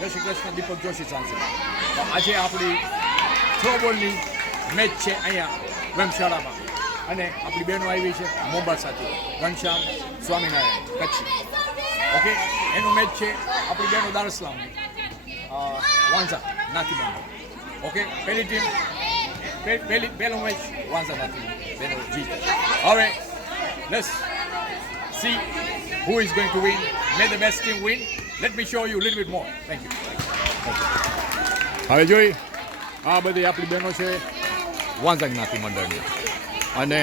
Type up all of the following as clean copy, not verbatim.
જય શ્રી કૃષ્ણ. દીપક જોશી ઝાંઝીબાર. તો આજે આપણી થ્રોબોલની મેચ છે અહીંયા વેમશાળામાં અને આપણી બહેનો આવી છે મોમ્બાસાથી ઘનશ્યામ સ્વામિનારાયણ કચ્છી. ઓકે, એનું મેચ છે આપણી બહેનો દારસલામની વાંઝા નાતીબાનો. ઓકે, પહેલી ટીમ પહેલો મેચ વાંઝા નાતી બહેનો જીત. હવે let's see who is going to win. May the best team win. Let me show you a little bit more. Thank you. હવે જોઈ આ બધી આપણી બહેનો છે વાંઝા જ્ઞાતિ મંડળની અને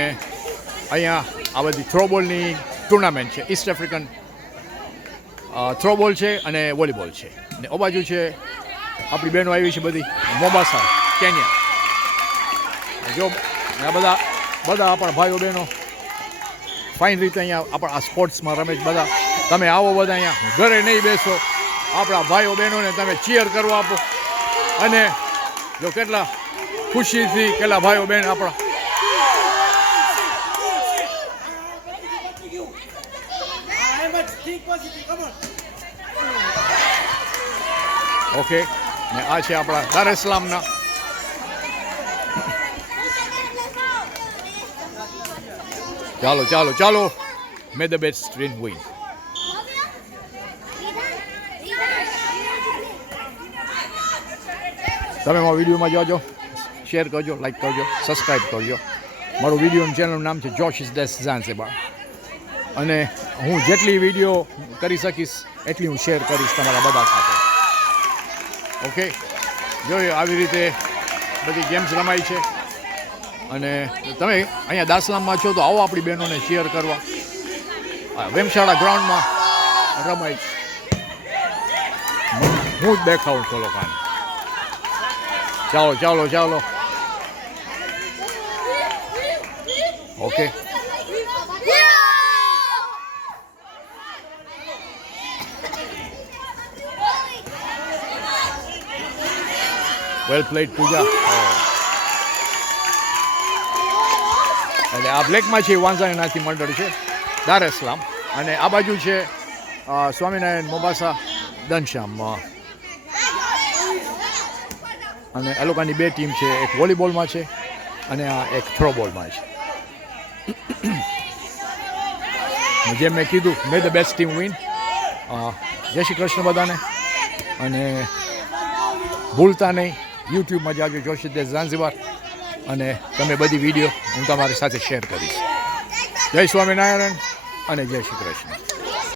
અહીંયા આ બધી થ્રોબોલની ટુર્નામેન્ટ છે. ઈસ્ટ આફ્રિકન થ્રોબોલ છે અને વોલીબોલ છે. અને ઓ બાજુ છે આપણી બહેનો આવી છે બધી મોમ્બાસા કેન્યા. જો આ બધા આપણા ભાઈઓ બહેનો ફાઇન રીતે અહીંયા આપણા આ સ્પોર્ટ્સમાં રમે છે બધા. તમે આવો બધા અહીંયા, ઘરે નહીં બેસો, આપણા ભાઈઓ બહેનોને તમે ચીયર કરવા આપો. અને જો કેટલા ખુશીથી કેટલા ભાઈઓ બહેન આપણા ઓકે. ને આ છે આપણા દારેસલામના ચાલો ચાલો ચાલો. મે ધ બેસ્ટ ટીમ વિન. તમે મારા વિડીયોમાં જોજો, શેર કરજો, લાઈક કરજો, સબસ્ક્રાઈબ કરજો. મારું વિડીયોનું ચેનલનું નામ છે જોશીસ દેશ ઝાંઝીબાર. અને હું જેટલી વિડીયો કરી શકીશ એટલી હું શેર કરીશ તમારા બધા સાથે. ઓકે, જોયું આવી રીતે બધી ગેમ્સ રમાય છે. અને તમે અહીંયા દાસલામમાં છો તો આવો આપણી બહેનોને શેર કરવા. વેમશાળા ગ્રાઉન્ડમાં રમાય છે. હું જ દેખાઉં છું લોકોને. ચાલો ચાલો ચાલો. ઓકે, વેલ પ્લેડ પૂજા. અને આ બ્લેકમાં છે વાંઝા નાથી મંડળ છે દારેસલામ. અને આ બાજુ છે સ્વામિનારાયણ મોમ્બાસા ઘનશ્યામ. અને એ લોકોની બે ટીમ છે, એક વોલીબોલમાં છે અને આ એક થ્રોબોલમાં છે. જેમ મેં કીધું, મે ધ બેસ્ટ ટીમ વિન. જય શ્રી કૃષ્ણ બધાને. અને ભૂલતા નહીં યુટ્યુબમાં જાજો જોશી દેશ ઝાંઝીબાર. અને તમે બધી વિડીયો હું તમારી સાથે શેર કરીશ. જય સ્વામિનારાયણ અને જય શ્રી કૃષ્ણ.